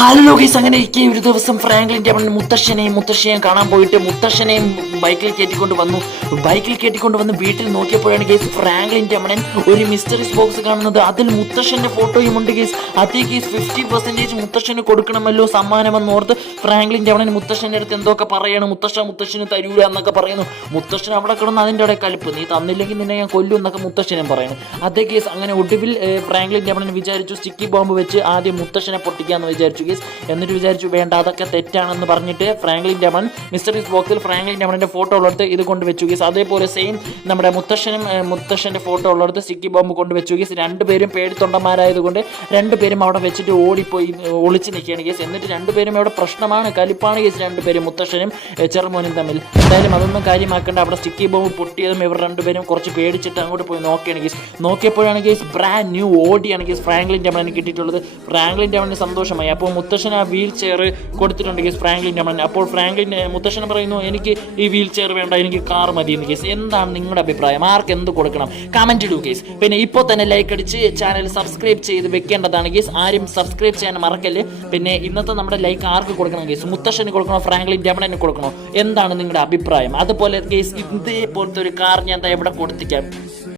Hello guys അങ്ങനെ ഇരിക്കെ ഒരു ദിവസം ഫ്രാങ്ക്ലിന്റെ മുത്തശ്ശനെയും മുത്തശ്ശനെയും കാണാൻ പോയിട്ട് മുത്തശ്ശനെയും ബൈക്കിൽ കയറ്റിക്കൊണ്ട് വന്നു. ബൈക്കിൽ കേട്ടിക്കൊണ്ട് വന്ന് വീട്ടിൽ നോക്കിയപ്പോഴാണ് കേസ് ഫ്രാങ്ക്ലിൻ രമണൻ ഒരു മിസ്റ്ററീസ് ബോക്സ് കാണുന്നത്. അതിൽ മുത്തശ്ശന്റെ ഫോട്ടോയും ഉണ്ട് കേസ് അതേ കേസ് ഫിഫ്റ്റി പെർസെന്റേജ് മുത്തശ്ശന് കൊടുക്കണമല്ലോ സമ്മാനമെന്ന് ഓർത്ത് ഫ്രാങ്ക്ലിന്റെ രമണൻ മുത്തശ്ശന്റെ അടുത്ത് എന്തൊക്കെ പറയാണ്? മുത്തശ്ശ മുത്തശ്ശന് തരൂല എന്നൊക്കെ പറയുന്നു. മുത്തശ്ശൻ അവിടെ കിടന്ന് അതിന്റെ അവിടെ കലിപ്പ്. നീ തന്നില്ലെങ്കിൽ നിന്നെ ഞാൻ കൊല്ലും എന്നൊക്കെ മുത്തശ്ശനും പറയുന്നു. അതേ കേസ് അങ്ങനെ ഒടുവിൽ ഫ്രാങ്ക്ലിൻ രമണൻ വിചാരിച്ചു സ്റ്റിക്കി ബോംബ് വെച്ച് ആദ്യം മുത്തശ്ശനെ പൊട്ടിക്കാന്ന് വിചാരിച്ചു കേസ് എന്നിട്ട് വിചാരിച്ചു വേണ്ട അതൊക്കെ തെറ്റാണെന്ന് പറഞ്ഞിട്ട് ഫ്രാങ്ക്ലിൻ ഡെമൺ മിസ്റ്ററീസ് ബോക്സിൽ ഫ്രാങ്ക്ലിൻ രമണിന്റെ ഫോട്ടോ ഉള്ളിടത്ത് ഇത് കൊണ്ട് വെച്ചു കേസ് അതേപോലെ സെയിം നമ്മുടെ മുത്തശ്ശനും മുത്തശ്ശന്റെ ഫോട്ടോ ഉള്ളിടത്ത് സ്റ്റിക്കി ബോംബ് കൊണ്ട് വെച്ചു. കേസ് രണ്ടുപേരും പേടിത്തൊണ്ടന്മാരായതുകൊണ്ട് രണ്ടുപേരും അവിടെ വെച്ചിട്ട് ഓടിപ്പോയി ഒളിച്ച് നിൽക്കുകയാണ്. കേസ് എന്നിട്ട് രണ്ടുപേരും അവിടെ പ്രശ്നമാണ് കലിപ്പാണ്. കേസ് രണ്ടുപേരും മുത്തശ്ശനും ചെറുമോനും തമ്മിൽ. എന്തായാലും അതൊന്നും കാര്യമാക്കേണ്ട. അവിടെ സ്റ്റിക്കി ബോംബ് പൊട്ടിയതും ഇവർ രണ്ടുപേരും കുറച്ച് പേടിച്ചിട്ട് അങ്ങോട്ട് പോയി നോക്കുകയാണ്. കേസ് നോക്കിയപ്പോഴാണ് കേസ് ബ്രാൻഡ് ന്യൂ ഓടിയാണ് കേസ് ഫ്രാങ്ക്ലിൻ ഡെമണിന് കിട്ടിയിട്ടുള്ളത്. ഫ്രാങ്ക്ലിൻ ഡെമണിന് സന്തോഷമായി. അപ്പോൾ മുത്തശ്ശൻ ആ വീൽ ചെയർ കൊടുത്തിട്ടുണ്ട് കേസ് ഫ്രാങ്ക്ലിൻ ഡെമണിന് അപ്പോൾ ഫ്രാങ്ക്ലിൻ മുത്തശ്ശൻ പറയുന്നു എനിക്ക് ഈ വീൽ ചെയർ വേണ്ട എനിക്ക് കാർ മതി. എന്ന് കേസ്. എന്താണ് നിങ്ങളുടെ അഭിപ്രായം? ആർക്ക് എന്ത് കൊടുക്കണം? കമന്റ് ഇടൂ കേസ്. പിന്നെ ഇപ്പോൾ തന്നെ ലൈക്ക് അടിച്ച് ചാനൽ സബ്സ്ക്രൈബ് ചെയ്ത് വെക്കേണ്ടതാണ് കേസ്. ആരും സബ്സ്ക്രൈബ് ചെയ്യാൻ മറക്കല്ലേ? പിന്നെ ഇന്നത്തെ നമ്മുടെ ലൈക്ക് ആർക്ക് കൊടുക്കണം കേസ്? മുത്തശ്ശന് കൊടുക്കണോ? ഫ്രാങ്ക്ലിൻ രമണന് കൊടുക്കണോ? എന്താണ് നിങ്ങളുടെ അഭിപ്രായം? അതുപോലെ കേസ് ഇതേപോലത്തെ ഒരു കാർ ഞാൻ എവിടെ കൊടുത്തിക്കാം?